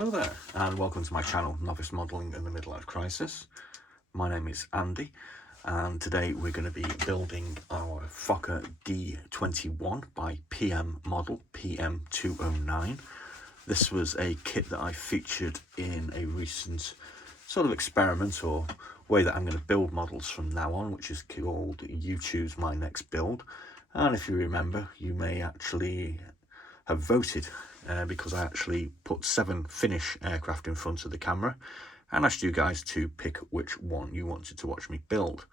Hello there and welcome to my channel, Novice Modelling in the Midlife Crisis. My name is Andy and today we're going to be building our Fokker D-Xxi by PM model PM209. This was a kit that I featured in a recent sort of experiment or way that I'm going to build models from now on, which is called You Choose My Next Build. And if you remember, you may actually have voted because I actually put 7 Finnish aircraft in front of the camera and asked you guys to pick which one you wanted to watch me build.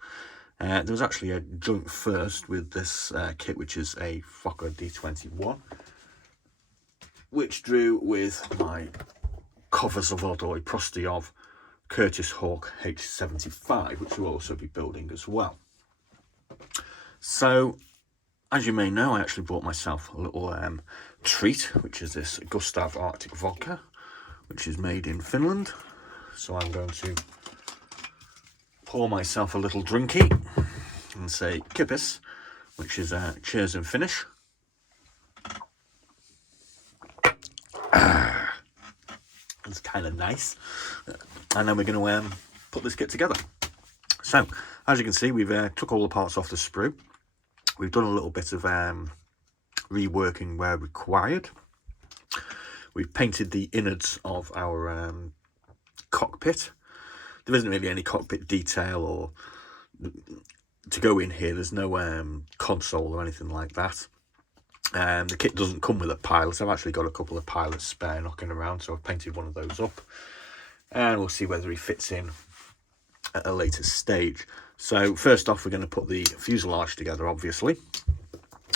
There was actually a joint first with this kit, which is a Fokker D-Xxi, which drew with my Kovazavodoy Prostyov Curtiss Hawk H75, which we'll also be building as well. So, as you may know, I actually bought myself a little treat, which is this Gustav Arctic vodka, which is made in Finland. So I'm going to pour myself a little drinky and say kippis, which is cheers in Finnish. It's kind of nice. And then we're going to put this kit together. So, as you can see, we've took all the parts off the sprue. We've done a little bit of reworking where required. We've painted the innards of our cockpit. There isn't really any cockpit detail or to go in here. There's no console or anything like that. The kit doesn't come with a pilot. I've actually got a couple of pilots spare knocking around, so I've painted one of those up. And we'll see whether he fits in at a later stage. So first off, we're going to put the fuselage together, obviously.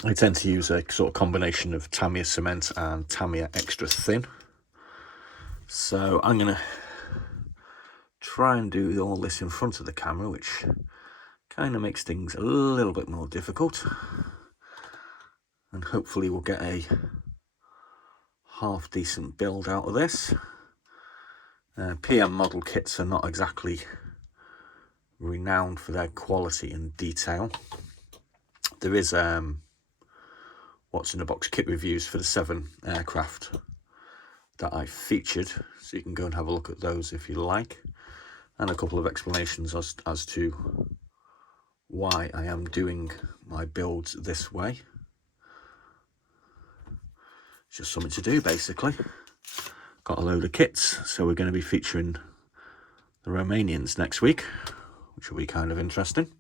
I tend to use a sort of combination of Tamiya cement and Tamiya extra thin. So I'm going to try and do all this in front of the camera, which kind of makes things a little bit more difficult. And hopefully we'll get a half decent build out of this. PM model kits are not exactly renowned for their quality and detail. There is what's in the box kit reviews for the 7 aircraft that I featured, so you can go and have a look at those if you like, and a couple of explanations as to why I am doing my builds this way. It's just something to do, basically. Got a load of kits, so we're going to be featuring the Romanians next week, which will be kind of interesting.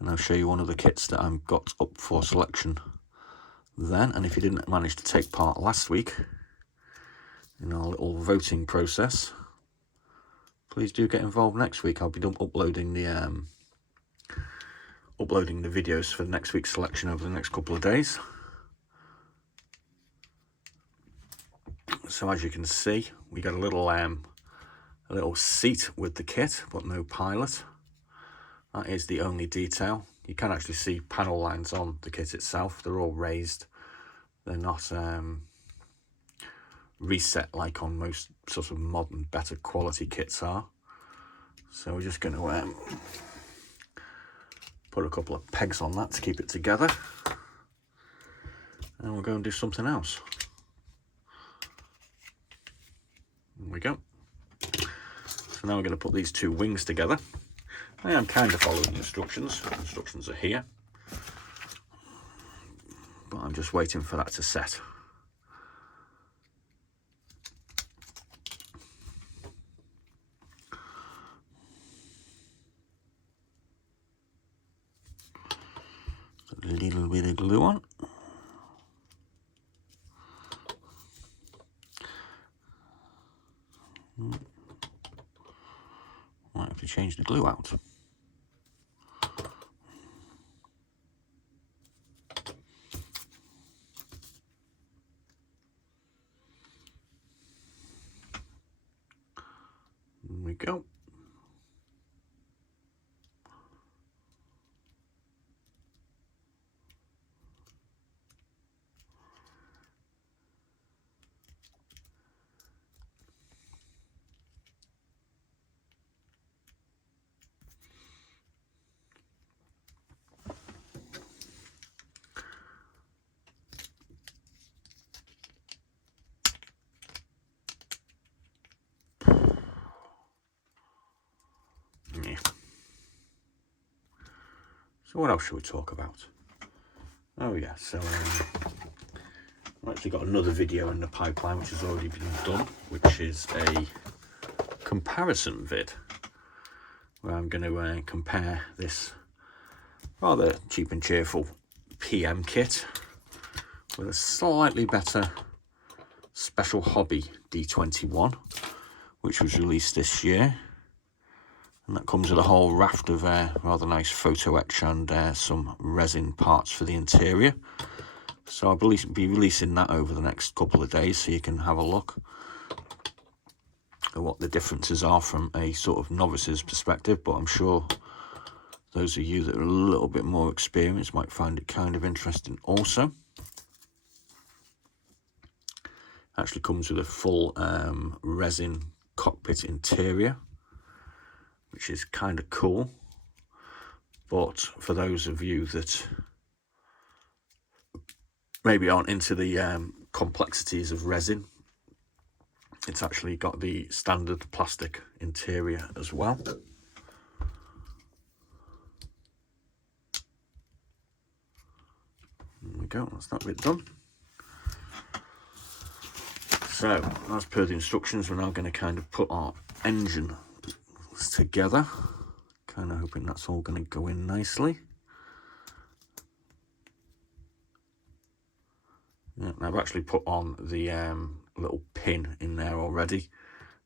And I'll show you one of the kits that I've got up for selection then. And if you didn't manage to take part last week in our little voting process, please do get involved next week. I'll be uploading the videos for the next week's selection over the next couple of days. So as you can see, we got a little seat with the kit, but no pilot. That is the only detail. You can actually see panel lines on the kit itself. They're all raised. They're not reset like on most sort of modern, better quality kits are. So we're just going to put a couple of pegs on that to keep it together. And we'll go and do something else. There we go. So now we're going to put these 2 wings together. I am kind of following the instructions. The instructions are here. But I'm just waiting for that to set. A little bit of glue on. Might have to change the glue out. There we go. So what else should we talk about? Oh yeah, so I've actually got another video in the pipeline which has already been done, which is a comparison vid where I'm going to compare this rather cheap and cheerful PM kit with a slightly better Special Hobby D21, which was released this year, and that comes with a whole raft of rather nice photo etch and some resin parts for the interior. So I'll be releasing that over the next couple of days, so you can have a look at what the differences are from a sort of novice's perspective, but I'm sure those of you that are a little bit more experienced might find it kind of interesting also. Actually comes with a full resin cockpit interior, which is kind of cool. But for those of you that maybe aren't into the complexities of resin, it's actually got the standard plastic interior as well. There we go, that's that bit done. So, as per the instructions, we're now going to kind of put our engine together. Kind of hoping that's all going to go in nicely. Yeah, I've actually put on the little pin in there already.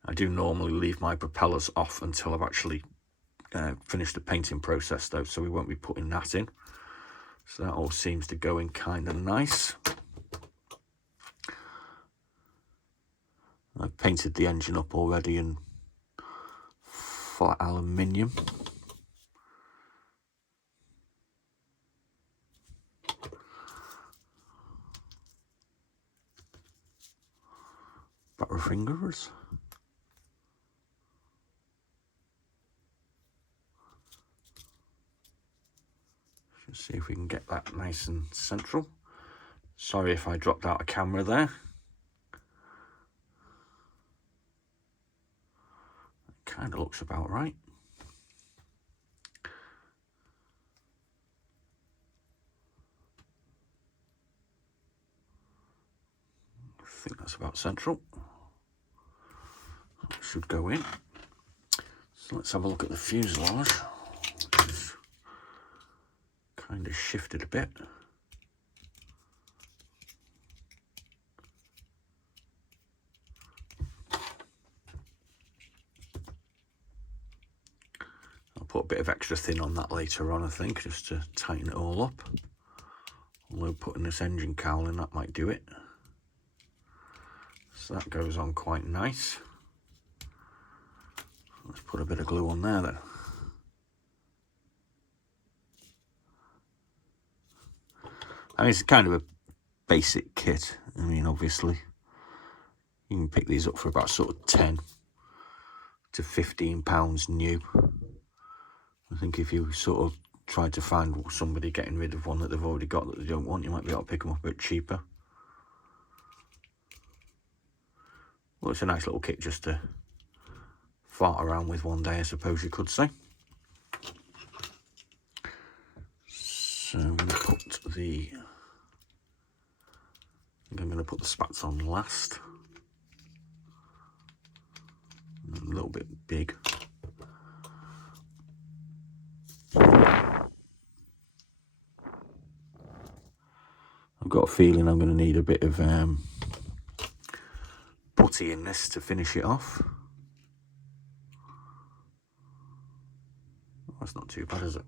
I do normally leave my propellers off until I've actually finished the painting process though, so we won't be putting that in. So that all seems to go in kind of nice. I've painted the engine up already in flat aluminium. Butterfingers. Just see if we can get that nice and central. Sorry if I dropped out of camera there. Kind of looks about right. I think that's about central. That should go in. So let's have a look at the fuselage, which is kind of shifted a bit. I'll put a bit of extra thin on that later on, I think, just to tighten it all up. Although putting this engine cowl in, that might do it. So that goes on quite nice. Let's put a bit of glue on there then. I mean, it's kind of a basic kit. I mean, obviously, you can pick these up for about sort of 10 to 15 pounds new. I think if you sort of try to find somebody getting rid of one that they've already got that they don't want, you might be able to pick them up a bit cheaper. Well, it's a nice little kit just to fart around with one day, I suppose you could say. So I'm going to put the... I think I'm going to put the spats on last. A little bit big. I've got a feeling I'm going to need a bit of putty in this to finish it off. Oh, that's not too bad, is it?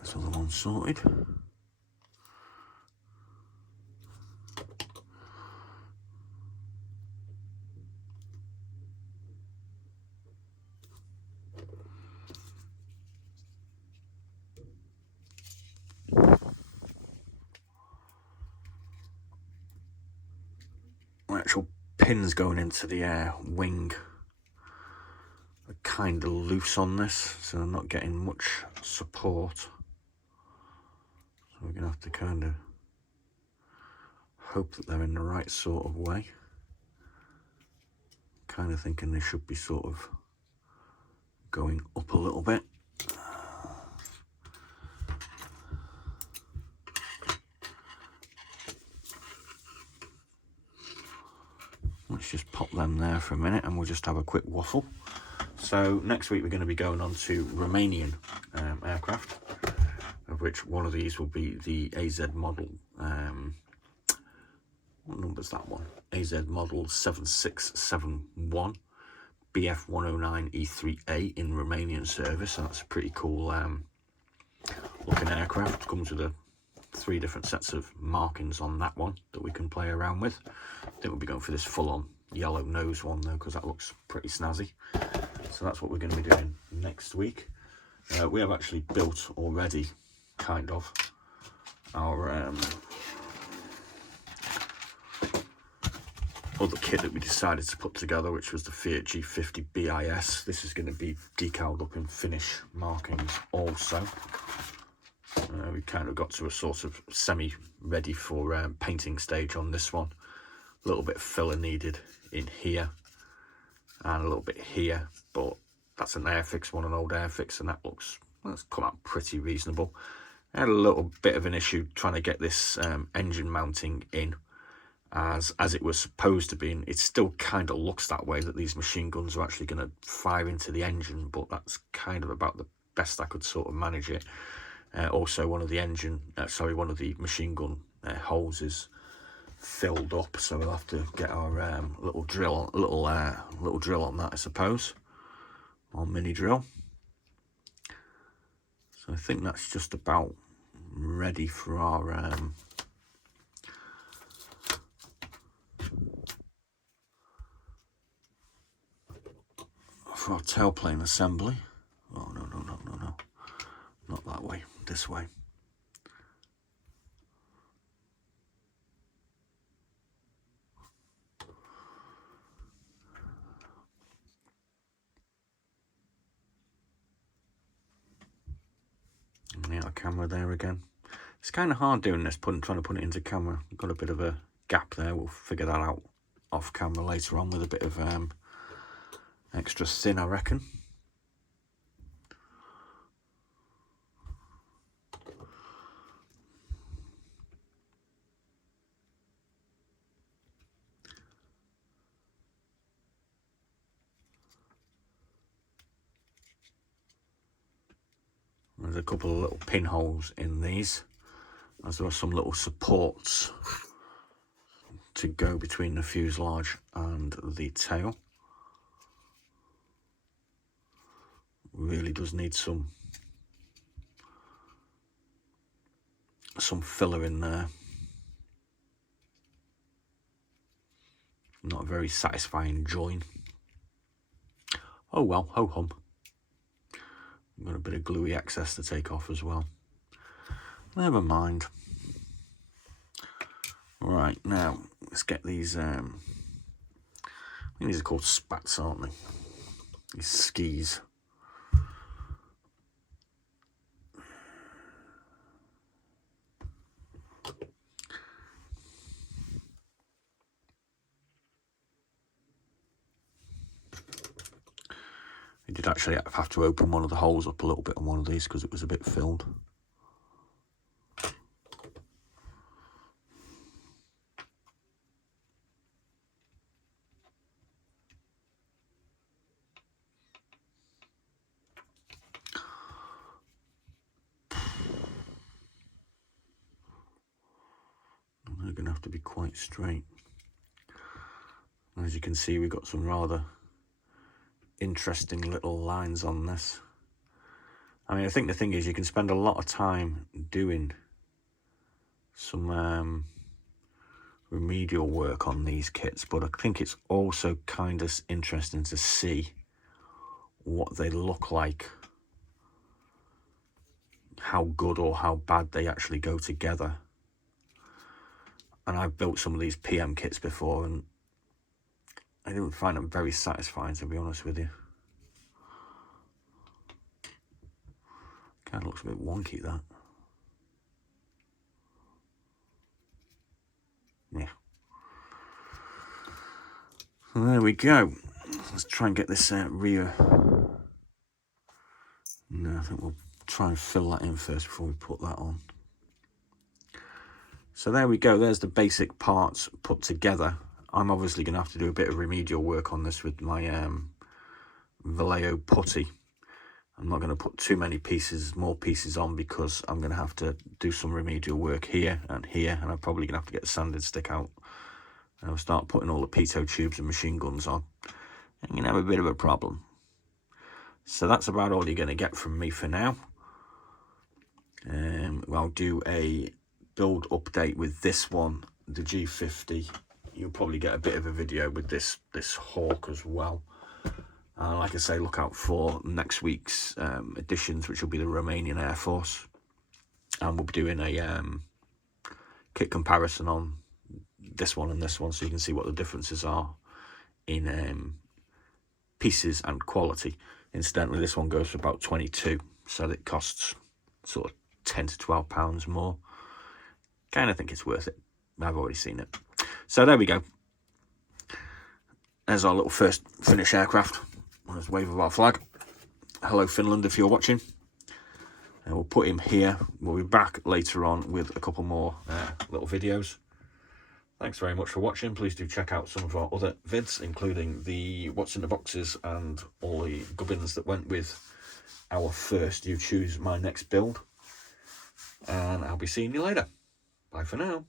This other one sorted. Actual pins going into the wing are kind of loose on this, so I'm not getting much support. So we're going to have to kind of hope that they're in the right sort of way. Kind of thinking they should be sort of going up a little bit. Let's just pop them there for a minute and we'll just have a quick waffle. So next week we're going to be going on to Romanian aircraft, of which one of these will be the AZ model, what number's that one? AZ model 7671 BF109E3A in Romanian service. So that's a pretty cool looking aircraft. Comes with 3 different sets of markings on that one that we can play around with. I think we'll be going for this full-on yellow nose one though, because that looks pretty snazzy. So that's what we're going to be doing next week. We have actually built already, kind of, our other kit that we decided to put together, which was the Fiat G50 BIS. This is going to be decaled up in Finnish markings also. We kind of got to a sort of semi-ready for painting stage on this one. A little bit of filler needed in here and a little bit here, but that's an Airfix one, an old Airfix, and that looks, well, it's come out pretty reasonable. I had a little bit of an issue trying to get this engine mounting in as it was supposed to be, and it still kind of looks that way, that these machine guns are actually going to fire into the engine, but that's kind of about the best I could sort of manage it. Also, one of the machine gun holes is filled up, so we'll have to get our little drill on that, I suppose, or mini drill. So I think that's just about ready for our tailplane assembly. Oh no, not that way, this way. Yeah, camera there again. It's kind of hard doing this, trying to put it into camera. I've got a bit of a gap there. We'll figure that out off camera later on with a bit of extra thin, I reckon. There's a couple of little pinholes in these, as there are some little supports to go between the fuselage and the tail. Really does need some filler in there. Not a very satisfying join. Oh well, ho hum. Got a bit of gluey excess to take off as well. Never mind. Right, now let's get these. I think these are called spats, aren't they? These skis. I did actually have to open one of the holes up a little bit on one of these because it was a bit filled. They're going to have to be quite straight. As you can see, we've got some rather interesting little lines on this. I mean, I think the thing is, you can spend a lot of time doing some remedial work on these kits, but I think it's also kind of interesting to see what they look like, how good or how bad they actually go together. And I've built some of these PM kits before, and I don't find them very satisfying, to be honest with you. Kind of looks a bit wonky, that. Yeah. So there we go. Let's try and get this rear. No, I think we'll try and fill that in first before we put that on. So there we go. There's the basic parts put together. I'm obviously going to have to do a bit of remedial work on this with my Vallejo putty. I'm not going to put too many more pieces on, because I'm going to have to do some remedial work here, and I'm probably going to have to get a sanding stick out and I'll start putting all the pitot tubes and machine guns on. I'm going to have a bit of a problem. So that's about all you're going to get from me for now. I'll do a build update with this one, the G50. You'll probably get a bit of a video with this Hawk as well. Like I say, look out for next week's editions, which will be the Romanian Air Force. And we'll be doing a kit comparison on this one and this one, so you can see what the differences are in pieces and quality. Incidentally, this one goes for about 22, so it costs sort of £10 to £12 more. Kind of think it's worth it. I've already seen it. So there we go. There's our little first Finnish aircraft. Let's wave of our flag. Hello Finland, if you're watching. And we'll put him here. We'll be back later on with a couple more little videos. Thanks very much for watching. Please do check out some of our other vids, including the what's in the boxes and all the gubbins that went with our first You Choose My Next build. And I'll be seeing you later. Bye for now.